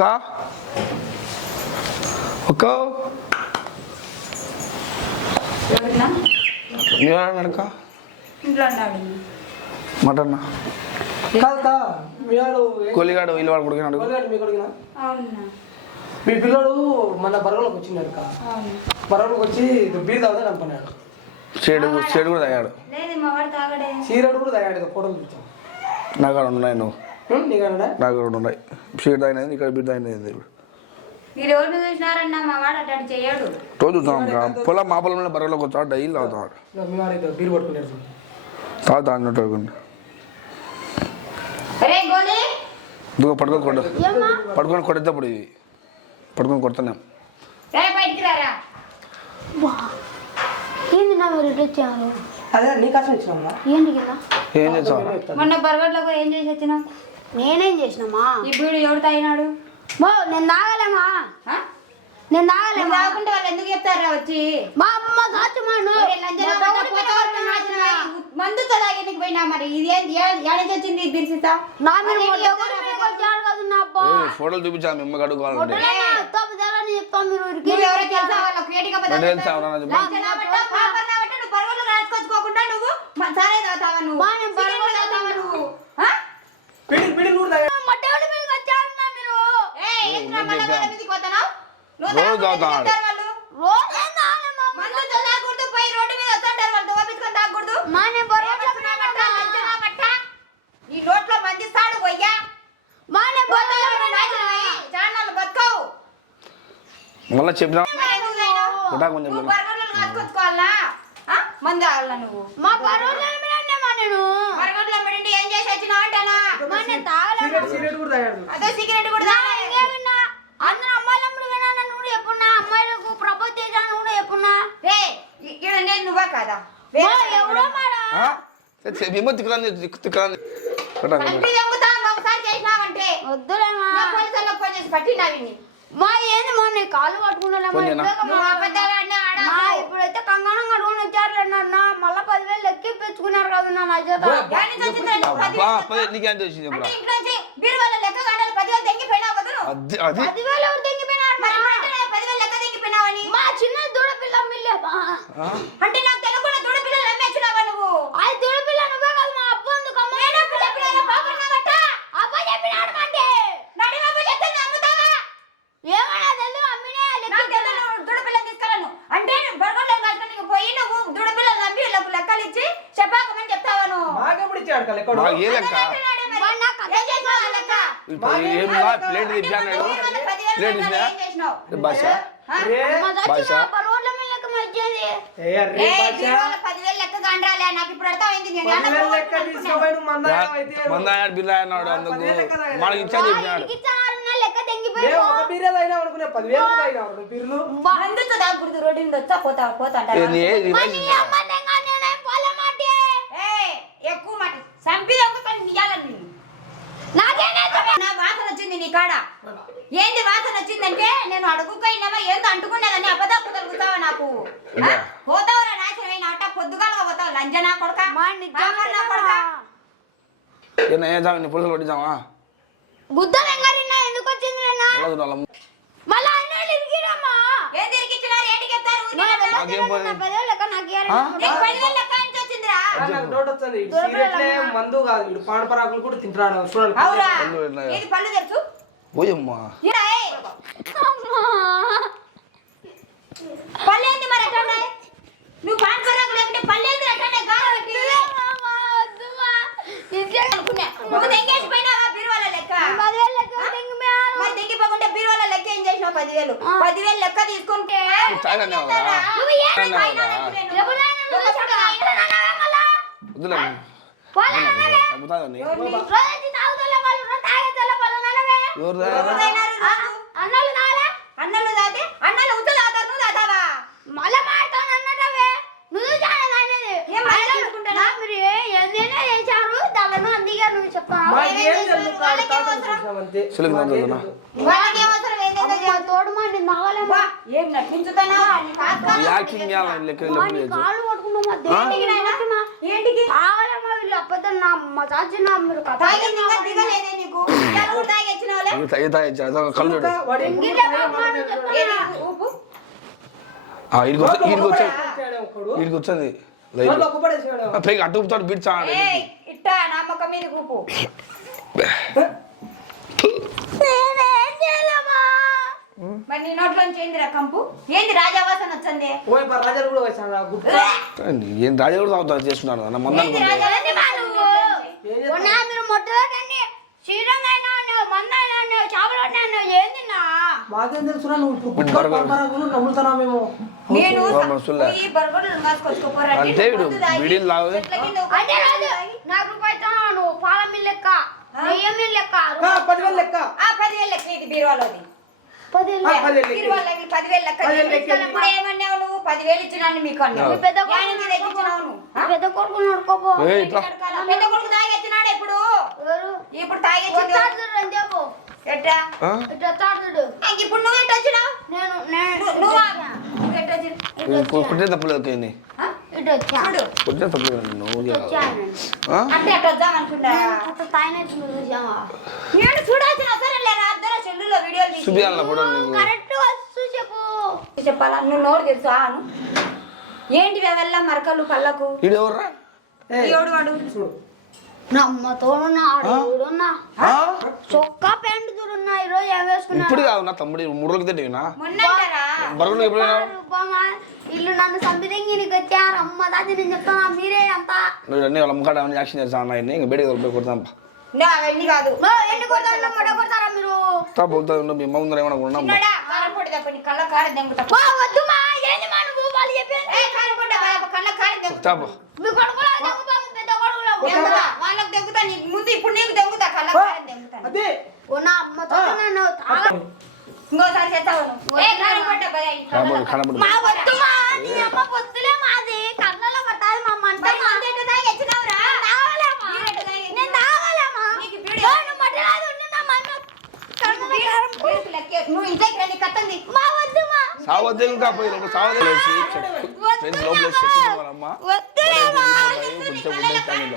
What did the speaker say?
అక్క అక్క ఎవరినా? మీరక్క ఇంట్లో ఉన్నాడు మటన్ కాదు కా మీ వాడు కూలిగాడు వీళ్ళు వాడు కొడుకున్నాడు. కొడుకు మీ పిల్లోడు మన బరగలోకి వచ్చినాడు కా అవును? బరగలోకి వచ్చి బీర్ తాగుతా కనుక్కున్నాడు చెడు చెడు కూడా తాగాడు. సీరడు కూడా తాగాడు ఫోటోలు చూసాం నాకు ఉన్నాయి నువ్వు. నాకు అక్కడ ఉన్నాయి? ఇక్కడ మా వాడు అట్లాంటి చేయడు. రోజు చూస్తాం అక్క పొలం మా పొలంలో బర్రెలోకి వచ్చా డైలీ తాగుతాడు. తాగుతా అన్నట్టు ఇదిగో పడుకొని కొట్ట. పడుకొని ఇవి. పడుకొని కొడుతున్నాం. అదే ఏం మొన్న ఏం చేసి వచ్చినావు నేనేం చేసినామా? ఇప్పుడు ఎవడు తాగినాడు? మో నేను తాగలేమా? నేను తాగలేమా? తాగుకుంటే వాళ్ళు ఎందుకు చెప్తారా వచ్చి? మా అమ్మ నాశనమా? మందుతో తాగేందుకు పోయినా మరి? ఇది ఏడాది వచ్చింది బిర్సితా నా ఫోటోలు చూపించా మీ అమ్మకి అడుగుకోవాలంటే చెప్తాను మీరు ఎవరో తెలుసా వాళ్ళకి రెండు తెలుసా ఎవరన్నా చెప్పు లంజనా పడ్డ పాపన్నా పట్ట నువ్వు పరుగులు రాసుకొచ్చుకోకుండా నువ్వు మ- సరే తాగుతావా నువ్వు మా నేను సిగరెట్లు పరుగులు తాగుతావా నువ్వు ఆ? పిడి పిడి కూడా తాగాడు మొట్టమొదటి మీద వచ్చాడు నా మీరు ఏయ్, ఏంట్రా మళ్ళా వాళ్ళ మీదకి పోతున్నావ్? నువ్వు రోజు తాగకూడదు తాగుతాడు. చెప్తారు వాళ్ళు. రోజేం తాగలేమా మందుతో తాగకూడదు, పోయి రోడ్డు మీద వస్తుంటారు వాళ్ళు, దోపించుకొని తాగకూడదు. మా నేను బరోడా ఏమనుకున్నా పట్ట, పట్ట? ఈ నోట్లో పోయ్యా. బతకవు. మళ్ళీ చెప్పినా? కొంచెం? మందు నువ్వు? మా నేను ఏం చేసి వచ్చినావు అంటేనా? అదో సిగరెట్ కూడా నా తాగాలి. ఇంకేమిన్నా అందరూ అమ్మాయిలమ్మడు విన్నా నువ్వు ఎప్పుడున్నా అమ్మాయిలకు ప్రపోజ్ చేశాను కూడా ఎప్పుడున్నా రేయ్, ఈ- ఈడ నేను నువ్వా కాదా ఓ, వేరే ఎవడో మారా ఆ? ఏ, మేము తిక్కరాని తిక్కరాని కొట్టాకు కంటి దొంగతా ఒకసారి చేసినావంటే వద్దులేమా నా పోలీసులకు ఫోన్ చేసి పట్టినావిని మా ఏంది మా నీ కాళ్ళు పట్టుకున్నాలేమా పోనీ నా. నువ్వు అబద్ధాలు ఆడినా ఆడావు. మా ఇప్పుడైతే కంగాణం కట్టుకుని వచ్చారు మళ్ళా పదివేలు ఎక్కిపించుకున్నారు కదా నా చేత. నీకు తెలిసింది లెక్క పదివేలు కదా నువ్వు. ఎవరు తెగిపోయినారు మరి ఇప్పుడంటే నేను పదివేలు లెక్క తెంగిపోయినావని మా చిన్న దూడ పిల్ల మిల్లే ఆ? అంటే నాకు తెలియకుండా దూడ పిల్లలు అమ్మేచ్చినావా నువ్వు అది దూడ పిల్ల నువ్వే కదా మా అబ్బ అందుకు నేను అప్పుడు చెప్పినాను, బాగున్నావట? అబ్బ చెప్పినాడు మంటే నడిమబ్బు చెప్తే నమ్ముతావా? ఏమన్నా తెలుసు అమ్మినే నాకు నువ్వు దూడ పిల్లని తీసుకురాను. అంటే నువ్వు బర్గర్లో కలుపుకొని పోయి నువ్వు దూడ పిల్లలు నమ్మి వీళ్ళకు లెక్కలు ఇచ్చి చెప్పాకమని చెప్తావా నువ్వు? మాకెప్పుడు ఇచ్చాడు లెక్క ఏం లెక్క? ఇప్పుడు ఏం ప్లేట్ తిప్పాను ప్లేట్? భాష రే మా భాష. చచ్చిన రోడ్ల మీద లెక్క వచ్చేది? ఏ రే ఏయ్, బాషా బీరువాలో పదివేలు లెక్క కాండ్రాలే, నాకు ఇప్పుడు అర్థమైంది. నేను ఏమన్నా పదివేలు లెక్క పోగొట్టుకున్నాను. తీసుకుపోయి నువ్వు మందాయం అయితే మందాయాడు బిల్లా అన్నాడు అందుకు పదివేలు లెక్క తాగాడు. మనకి ఇచ్చా చెప్పినాడు ఇంటికి ఇచ్చారన్న లెక్క తెంగిపోయి మేము ఒక బీరే తాగినా అనుకునే పదివేలు తాగినావు నువ్వు బీర్లు. మందుతో తాగకూడదు, రోడ్డు మీద వచ్చా పోతా పోతా అంటారు. ఏంది ఏది మరి నీ అమ్మ తెంగా నేనేం పోలే మాటే ఏయ్, ఎక్కువ మాట. ఇయ్యాలని నా వాసన వచ్చింది నీ కాడ. ఏంది వాసన వచ్చిందంటే నేను అడుగుకైనామా ఏందో అంటుకునేదని కలుగుతావా నాకు. పోతావురా నాశనం అయిన అట్ట పొద్దుగాల పోతావు లంజనా కొడక? మా నిజంగా మామన్నా కొడక? ఏం చేద్దాం నీ పులుసులు కొట్టించామా గుద్దలు ఎంగారినా ఎందుకు వచ్చింది నాన్న? మళ్ళా చూడాలి. మళ్ళా అన్న ఇరిగిరమ్మా ఏం తిరిగిచ్చినారు? ఏంటికి ఎత్తారు? నాకేం పోయింది? నా నాకు? నీకు మందు కాదు. ఇటు పాన్ పరాకులు కూడా తింటున్నాడు. చూడండి. పళ్ళు తెలుసు పోయమ్మా ఈరా, ఏయ్. అమ్మా. పళ్ళేంది మరి అట్లా ఉన్నాయి? నువ్వు పాన్ పరాకు లేకుంటే పళ్ళేంది అట్లా ఉన్నాయి? గాలి పెట్టి. అమ్మా, వద్దుమా. నిజంగా అనుకున్నా. నువ్వు తెంగేసి పోయినావా బీరువాల లెక్క. మరి తెంగిపోకుంటే బీరువాల లెక్క ఏం చేసినావు పదివేలు? పదివేలు లెక్క తీసుకుంటే కదా నువ్వు ఏ తాగనే కదా ఎప్పుడైనా నువ్వు చెప్పు, ఇంట్లో నాన్నవే మళ్ళా. వద్దులే పోలే నాన్నవే. నమ్ముతాదని రోజు తాగుతలే వాళ్ళు, రోజు తాగేతలే వాళ్ళు నాన్నవే. ఎవరు తాగారు? ఆ, అన్నలు తాగలే? అన్నలు దాతే అన్నలు ఉత్తలు తాతారు నువ్వు తాతావా మళ్ళా మాడతాను అన్నటవే. నువ్వు చాలా నాయనది. ఏం అన్నలు, మాట్లాడుకుంటున్నావు? నా మీరు ఏ- ఏదైనా చేశారు దాలను అందుకే నువ్వు చెప్పావు మాకేం తెలుసు కాదు తాతలు చూసాం అంతే సిలుకు నందు వదినా. వాళ్ళకి ఏం అవసరం ఏంది చేయ- తోడు మా నేను తాగలేమా వా, ఏం నటించుతానా? నీ కాదు ఈ యాక్టింగ్ చేయాలని లెక్క మా ఎప్పుడు నీ చేయొచ్చు కాళ్ళు పట్టుకున్నామా ఏంటికి నాయనా? ఏంటికి? తాగలేమా వీళ్ళు అబద్ధం నా మా చాచి నా మీరు కథ తాగింది ఇంకా దిగలేదే నీకు? ఇవాళ కూడా తాగి వచ్చిన వాళ్ళే? ఇది తాగి తాగి అదొక కళ్ళు చూడు వాడు ఇంగిలే బ్రహ్మాండం చెప్తున్నా. ఏది ఊపు? ఆ, ఈడికి వచ్చి ఈడికి వచ్చాడు వచ్చాడు ఒకడు. ఈడికి వచ్చింది. వాడు లైట్ ఒక్క పడేసాడు. పైకి అటు ఊపుతాడు మీద చేయలేమా మరి నీ ఏందిరా కంపు? ఏంది రాజావాసన వచ్చింది? ఓయ్ పా రాజాలు కూడా. ఏం రాజా కూడా చేస్తున్నాడు అన్న మంద ఏంది రాజా? మా నువ్వు? ఉన్నా మీరు మొట్టమొదటి శ్రీరంగా మందైనా చేపలు పట్టినా ఏంది నా మాకేం తెలుసురా నువ్వు ఇప్పుడు వీడు గుట్ట బర్గర్. పరపరాకులు నమ్ముతున్నావు మేము. నేను. ఈ కాసుకొచ్చుకోపోరా. అంటే నాకు నువ్వు పాల మిల్ లెక్క నెయ్యి మిల్ లెక్క ఆ, పదివేలు లెక్క ఆ పదివేలు లెక్క ఇది బీరువాలోది పది ఆ, పదివేలు లెక్క. బీరువాలోకి పదివేలు లెక్క పదివేలు లెక్క. ఇప్పుడు ఏమన్నావు నువ్వు? పదివేలు ఇచ్చినాను మీకు పెద్ద కొడుకు నడుకోపో పెద్ద కొడుకు తాగెచ్చినాడు ఇప్పుడు. ఎట్టా నువ్వు ఎట్ట వచ్చినావు? కొట్టే కొట్టే? అంటే చూడాల్సిన అవసరం లేదా అద్దరు చెల్లులో వీడియోలు తీసి చూపియాలన్న ఫోటో నీకు కరెక్ట్ వస్తూ చెప్పు. చెప్పాలా? నువ్వు నోరు తెలుసా అను ఏంటి వెళ్ళ మరకలు కళ్ళకు వాడు? ఆడున్నా ఆ? చొక్కా ప్యాంటు చూడున్నా ఈరోజు ఏం ఇప్పుడు కాదు నా తమ్ముడు మూడు రోజులకి తింటివినా మొన్నంటారా? బరుగులు ఎప్పుడైనా? రూపమా, ఇల్లు నన్ను వచ్చారు. అమ్మ దాది నేను చెప్తాను? మీరే అంత. నువ్వు అన్నీ వాళ్ళ ముఖాడ అవన్నీ యాక్షన్ చేస్తా అన్న? ఇంకా బయటకు కొడతాం నా అవన్నీ కాదు. నో, ఎన్ని కొడతారు? మొట్ట కొడతారా మీరు? తా పోతుంది మీ అమ్మ ముందర ఏమన్నా కొన్నాం చిన్నోడా, కారం పొడి తప్ప నీ కళ్ళ కారం దెంగుతా వా, వద్దు మా ఏంది మా నువ్వు? వాళ్ళు చెప్పేది. ఏ కారం పొడి తప్ప కళ్ళ కారం దెంగుతా తాపో మీ కొడుకులా దెంగుతా, మీ పెద్ద కొడుకులా దెంగుతా వాళ్ళకి దెంగుతా నీకు ముందు ఇప్పుడు నీకు దెంగుతా కళ్ళ కారం దెంగుతా అదే. ఓ నా అమ్మ తోడు నన్ను తాగ ఇంకోసారి చేస్తావు నువ్వు? ఏ కారం పొడి తప్ప ఈ కళ్ళ కనబడు కనబడు మా వద్దు మా నీ అమ్మ పొత్తులే మాది కళ్ళలో పట్టాలి మా మంట మరి ముందు ఎట్ట తాగొచ్చినావురా? తాగలేమా మీరు ఎట్ట తాగొచ్చినావు? నేను తాగలేమా నీకు బీడి- ఓ, నువ్వు మట్టరాదు ఉండు, నా మమ్మీ కళ్ళలో కారం పో- బీడుకు లెక్కే. నువ్వు ఇంట్లోకి రండి కత్తంది మా వద్దు సావద్దే ఇంకా పోయి సావద్దే లేచి ఫ్రెండ్స్ లోపల వేసి చెప్తుంది వాళ్ళమ్మ వద్దులే మా కొంచెం కళ్ళ